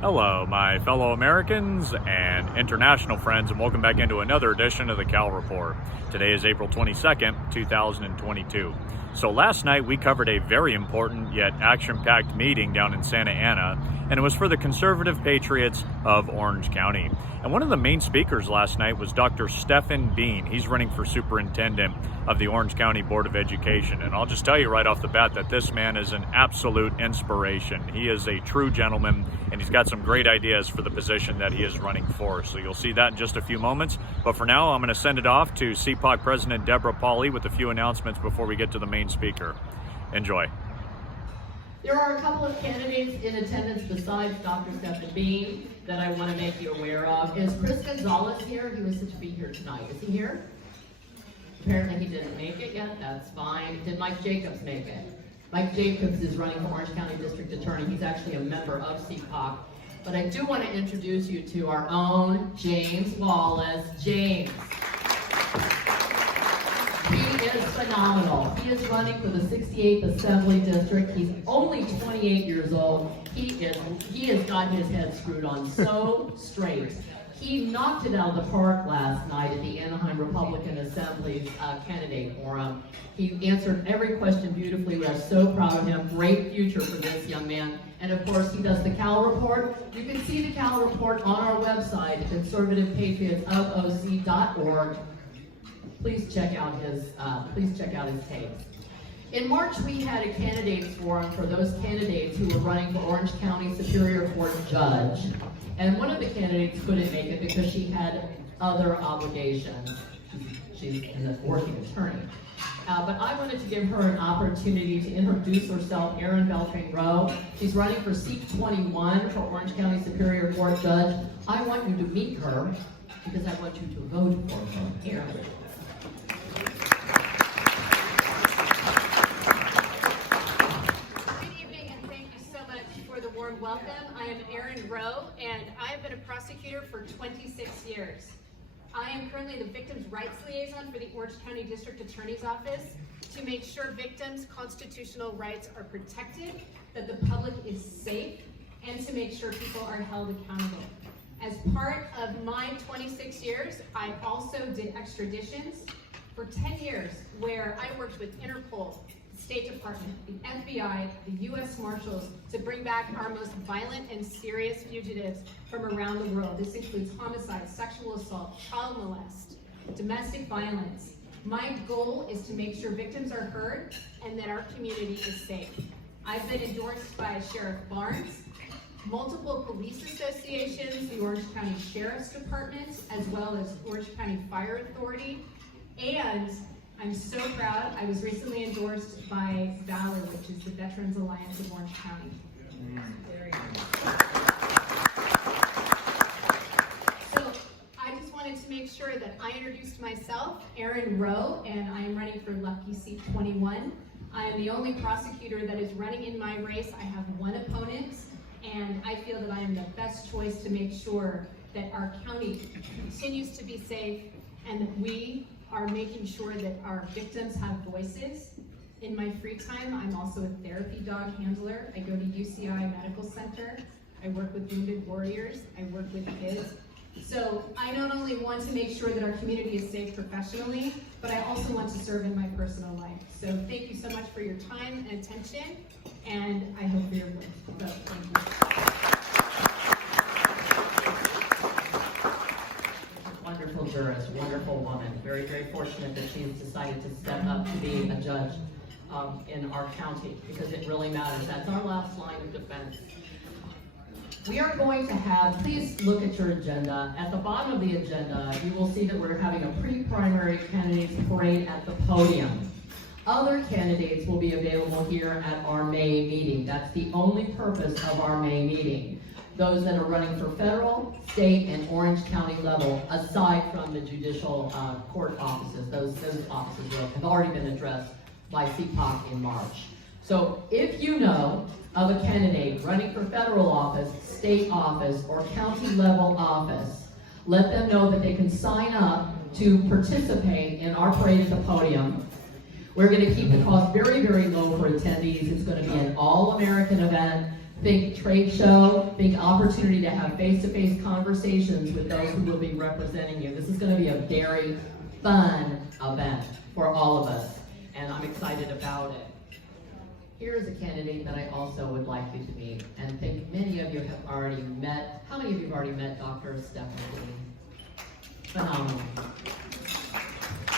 Hello, my fellow Americans and international friends, and welcome back into another edition of the Cal Report. Today is April 22nd, 2022. So last night we covered a very important yet action-packed meeting down in Santa Ana, and it was for the conservative patriots of Orange County. And one of the main speakers last night was Dr. Stefan. He's running for superintendent of the Orange County Board of Education. And I'll just tell you right off the bat that this man is an absolute inspiration. He is a true gentleman, and he's got some great ideas for the position that he is running for. So you'll see that in just a few moments. But for now, I'm going to send it off to CPOC President Deborah Pauly with a few announcements before we get to the main speaker. Enjoy. There are a couple of candidates in attendance besides Dr. Stefan that I want to make you aware of. Is Chris Gonzalez here? He was supposed to be here tonight. Is he here? Apparently he didn't make it yet. That's fine. Did Mike Jacobs make it? Mike Jacobs is running for Orange County District Attorney. He's actually a member of CPOC. But I do want to introduce you to our own James Wallace. James. He is phenomenal. He is running for the 68th Assembly District. He's only 28 years old. He has got his head screwed on so straight. He knocked it out of the park last night at the Anaheim Republican Assembly's candidate forum. He answered every question beautifully. We are so proud of him. Great future for this young man. And of course, he does the Cal Report. You can see the Cal Report on our website, conservativepatriots.oc.org. Please check out his tapes. In March, we had a candidates forum for those candidates who were running for Orange County Superior Court Judge. And one of the candidates couldn't make it because she had other obligations. She's a working attorney. But I wanted to give her an opportunity to introduce herself, Erin Rowe. She's running for seat 21 for Orange County Superior Court Judge. I want you to meet her because I want you to vote for her. Erin. Welcome. I am Erin Rowe, and I have been a prosecutor for 26 years. I am currently the Victims' Rights Liaison for the Orange County District Attorney's Office to make sure victims' constitutional rights are protected, that the public is safe, and to make sure people are held accountable. As part of my 26 years, I also did extraditions for 10 years where I worked with Interpol, State Department, the FBI, the U.S. Marshals to bring back our most violent and serious fugitives from around the world. This includes homicide, sexual assault, child molest, domestic violence. My goal is to make sure victims are heard and that our community is safe. I've been endorsed by Sheriff Barnes, multiple police associations, the Orange County Sheriff's Department, as well as Orange County Fire Authority, and I'm so proud. I was recently endorsed by Valor, which is the Veterans Alliance of Orange County. There you go. So I just wanted to make sure that I introduced myself, Erin Rowe, and I am running for Lucky Seat 21. I am the only prosecutor that is running in my race. I have one opponent, and I feel that I am the best choice to make sure that our county continues to be safe and that we are making sure that our victims have voices. In my free time, I'm also a therapy dog handler. I go to UCI Medical Center. I work with wounded warriors. I work with kids. So I not only want to make sure that our community is safe professionally, but I also want to serve in my personal life. So thank you so much for your time and attention, and I hope for your vote. Thank you. Wonderful jurist, wonderful woman. Very, very fortunate that she has decided to step up to be a judge in our county because it really matters. That's our last line of defense. We are going to have, please look at your agenda. At the bottom of the agenda, you will see that we're having a pre-primary candidates parade at the podium. Other candidates will be available here at our May meeting. That's the only purpose of our May meeting. Those that are running for federal, state, and Orange County level, aside from the judicial court offices. Those offices have already been addressed by CPOC in March. So if you know of a candidate running for federal office, state office, or county level office, let them know that they can sign up to participate in our parade at the podium. We're going to keep the cost very, very low for attendees. It's going to be an all-American event. Think trade show, think opportunity to have face-to-face conversations with those who will be representing you. This is going to be a very fun event for all of us, and I'm excited about it. Here's a candidate that I also would like you to meet, and think many of you have already met. How many of you have already met Dr. Stefan? Phenomenal.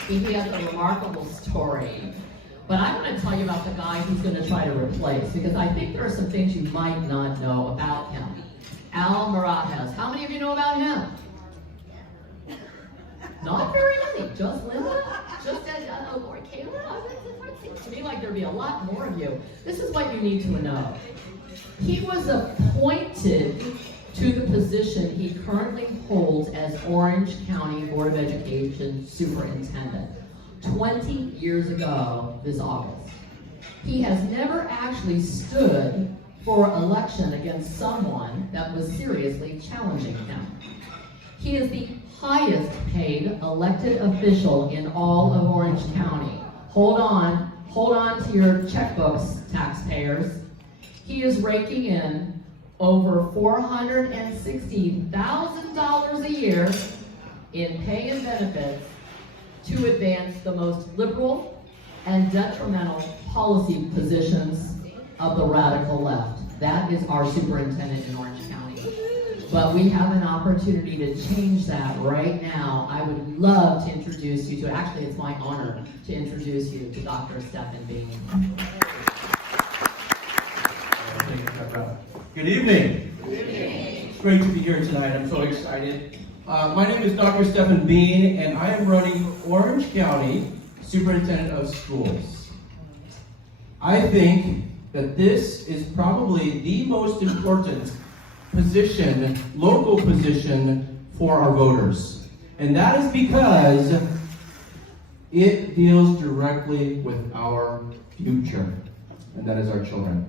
He has a remarkable story. But I want to tell you about the guy he's going to try to replace, because I think there are some things you might not know about him. Al Marajas. How many of you know about him? Not very many. Just Linda? Just or Kayla? It seems to me like there'd be a lot more of you. This is what you need to know. He was appointed to the position he currently holds as Orange County Board of Education Superintendent. 20 years ago this August. He has never actually stood for election against someone that was seriously challenging him. He is the highest paid elected official in all of Orange County. Hold on to your checkbooks, taxpayers. He is raking in over $460,000 a year in pay and benefits to advance the most liberal and detrimental policy positions of the radical left. That is our superintendent in Orange County. But we have an opportunity to change that right now. I would love to introduce you to, actually it's my honor to introduce you to Dr. Stefan Bean. Thank you, Deborah. Good evening. Good evening. It's great to be here tonight. I'm so excited. My name is Dr. Stefan Bean, and I am running Orange County Superintendent of Schools. I think that this is probably the most important position, local position for our voters. And that is because it deals directly with our future, and that is our children.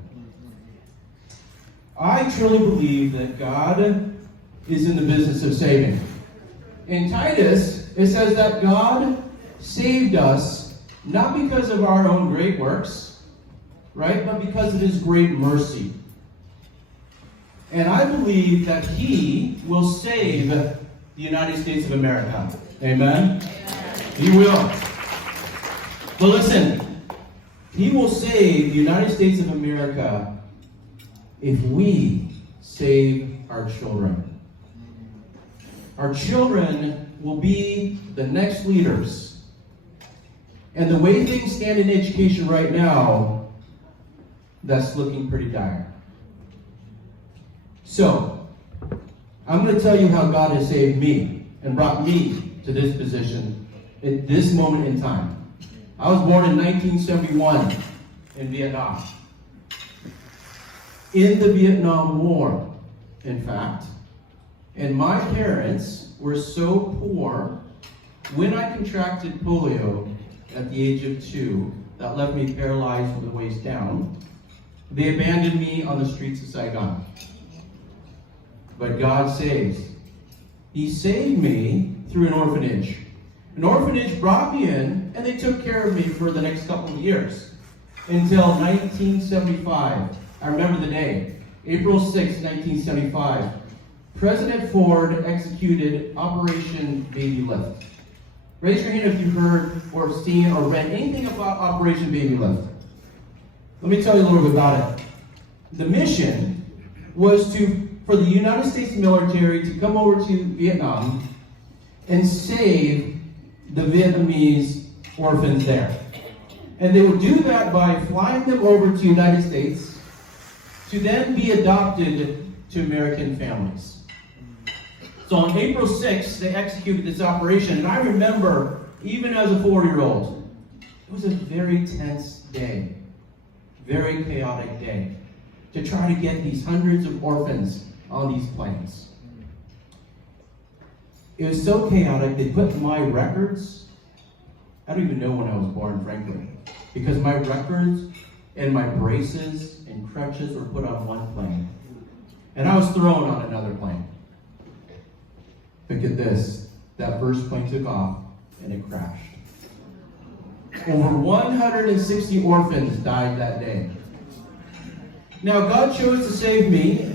I truly believe that God is in the business of saving. In Titus, it says that God saved us not because of our own great works, right, but because of his great mercy. And I believe that he will save the United States of America. Amen? He will. But listen, he will save the United States of America if we save our children. Our children will be the next leaders. And the way things stand in education right now, that's looking pretty dire. So, I'm going to tell you how God has saved me and brought me to this position at this moment in time. I was born in 1971 in Vietnam. In the Vietnam War, in fact. And my parents were so poor, when I contracted polio at the age of 2, that left me paralyzed from the waist down, they abandoned me on the streets of Saigon. But God saves. He saved me through an orphanage. An orphanage brought me in, and they took care of me for the next couple of years. Until 1975. I remember the day. April 6, 1975. President Ford executed Operation Baby Lift. Raise your hand if you've heard or seen or read anything about Operation Baby Lift. Let me tell you a little bit about it. The mission was for the United States military to come over to Vietnam and save the Vietnamese orphans there. And they would do that by flying them over to the United States to then be adopted to American families. So on April 6th, they executed this operation. And I remember, even as a 4-year-old, it was a very tense day, very chaotic day, to try to get these hundreds of orphans on these planes. It was so chaotic, they put my records, I don't even know when I was born, frankly, because my records and my braces and crutches were put on one plane. And I was thrown on another plane. But get this, that first plane took off and it crashed. Over 160 orphans died that day. Now, God chose to save me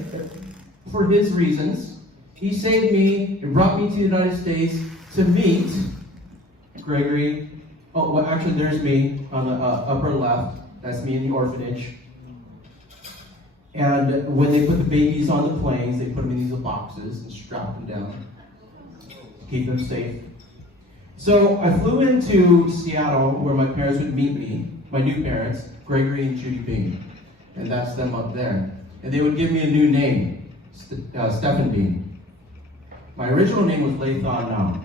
for his reasons. He saved me and brought me to the United States to meet Gregory. Oh, well, actually, there's me on the upper left. That's me in the orphanage. And when they put the babies on the planes, they put them in these boxes and strap them down to keep them safe. So I flew into Seattle where my parents would meet me, my new parents, Gregory and Judy Bean. And that's them up there. And they would give me a new name, Stefan Bean. My original name was Lathan now.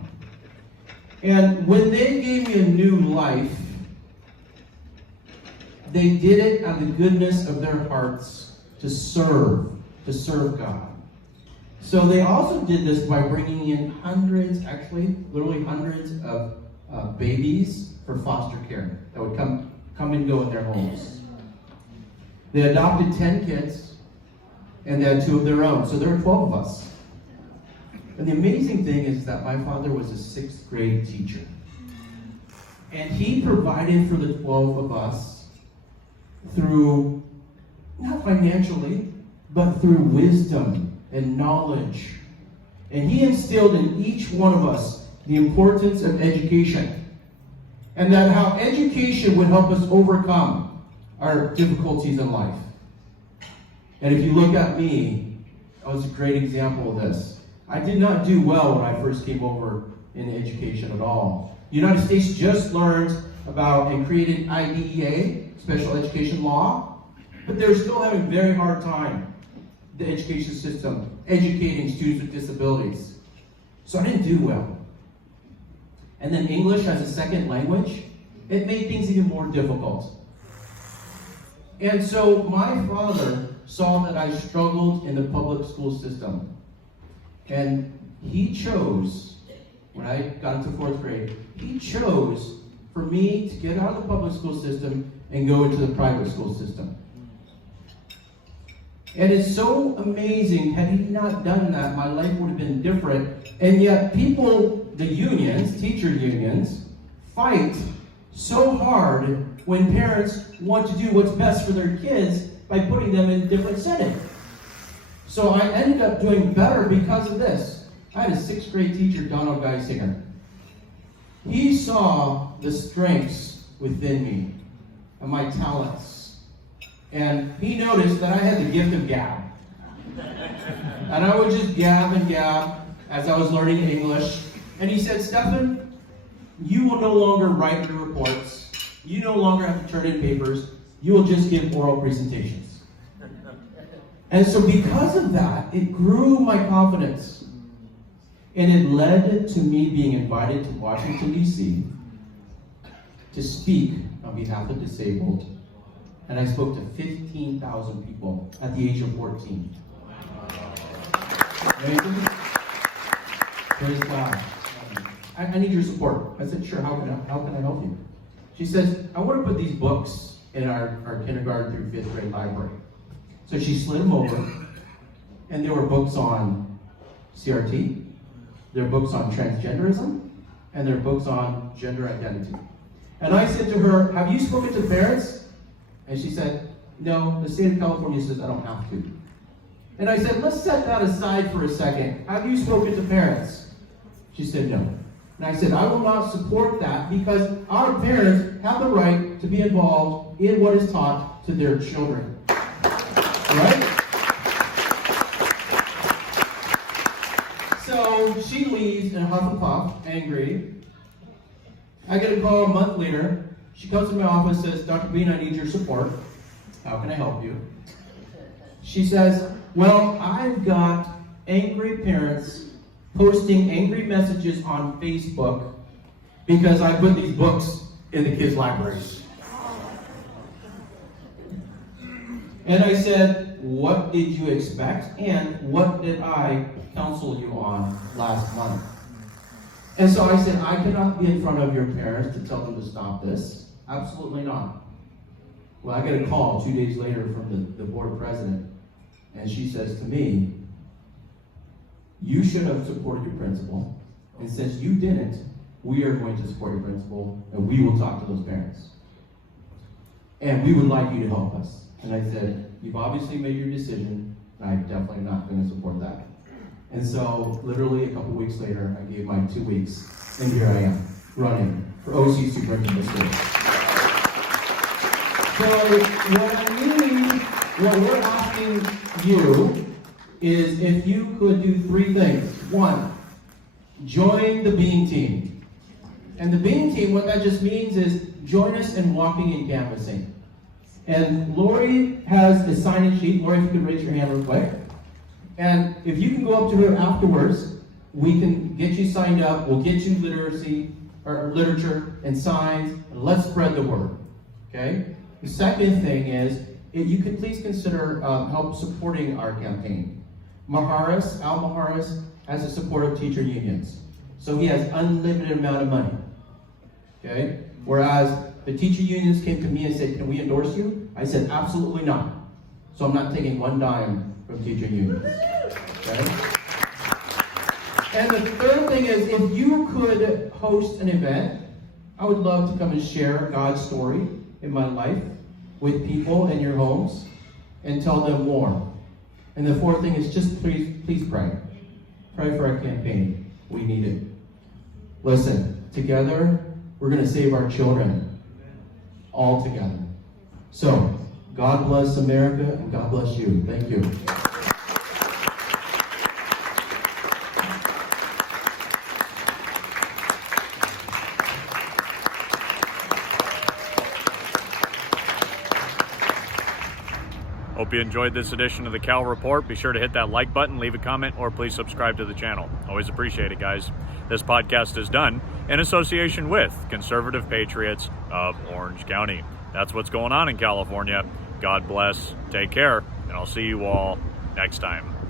And when they gave me a new life, they did it out of the goodness of their hearts to serve God. So they also did this by bringing in hundreds, actually, literally hundreds of babies for foster care that would come and go in their homes. They adopted 10 kids, and they had 2 of their own, so there were 12 of us. And the amazing thing is that my father was a 6th grade teacher. And he provided for the 12 of us through, not financially, but through wisdom and knowledge. And he instilled in each one of us the importance of education. And that how education would help us overcome our difficulties in life. And if you look at me, I was a great example of this. I did not do well when I first came over in education at all. The United States just learned about and created IDEA, special education law, but they're still having a very hard time, the education system, educating students with disabilities. So I didn't do well. And then English as a second language, it made things even more difficult. And so my father saw that I struggled in the public school system. And he chose, when I got into 4th grade, he chose for me to get out of the public school system and go into the private school system. And it's so amazing, had he not done that, my life would have been different. And yet people, the unions, teacher unions, fight so hard when parents want to do what's best for their kids by putting them in different settings. So I ended up doing better because of this. I had a 6th grade teacher, Donald Geisinger. He saw the strengths within me and my talents. And he noticed that I had the gift of gab. And I would just gab and gab as I was learning English. And he said, Stefan, you will no longer write your reports. You no longer have to turn in papers. You will just give oral presentations. And so because of that, it grew my confidence. And it led to me being invited to Washington, D.C. to speak on behalf of disabled. And I spoke to 15,000 people at the age of 14. Amazing? Praise God. I need your support. I said, sure, how can I help you? She says, I want to put these books in our kindergarten through 5th grade library. So she slid them over, and there were books on CRT, there were books on transgenderism, and there were books on gender identity. And I said to her, have you spoken to parents? And she said, no, the state of California says I don't have to. And I said, let's set that aside for a second. Have you spoken to parents? She said, no. And I said, I will not support that because our parents have the right to be involved in what is taught to their children. Right? So she leaves in huff and puff, angry. I get a call a month later. She comes to my office and says, Dr. Bean, I need your support. How can I help you? She says, well, I've got angry parents posting angry messages on Facebook because I put these books in the kids' libraries. And I said, what did you expect? And what did I counsel you on last month? And so I said, I cannot be in front of your parents to tell them to stop this. Absolutely not. Well, I get a call 2 days later from the board president, and she says to me, you should have supported your principal, and since you didn't, we are going to support your principal, and we will talk to those parents. And we would like you to help us. And I said, you've obviously made your decision, and I'm definitely not going to support that. And so, literally a couple weeks later, I gave my 2 weeks, and here I am, running for OC Superintendent this year. So, what we're asking you is if you could do 3 things. 1, join the Being Team. And the Being Team, what that just means is join us in walking and canvassing. And Lori has a sign-in sheet. Lori, if you could raise your hand real quick. And if you can go up to her afterwards, we can get you signed up. We'll get you literature and signs, and let's spread the word. Okay? The second thing is, if you could please consider help supporting our campaign. Al Maharis has a support of teacher unions. So he has unlimited amount of money. Okay? Whereas the teacher unions came to me and said, can we endorse you? I said, absolutely not. So I'm not taking 1 dime from teacher unions. Okay? And the third thing is, if you could host an event, I would love to come and share God's story in my life with people in your homes and tell them more. And the fourth thing is just please pray. Pray for our campaign. We need it. Listen, together, we're going to save our children. All together. So, God bless America and God bless you. Thank you. Hope you enjoyed this edition of the Cal Report. Be sure to hit that like button, leave a comment, or please subscribe to the channel. Always appreciate it, guys. This podcast is done in association with Conservative Patriots of Orange County. That's what's going on in California. God bless, take care, and I'll see you all next time.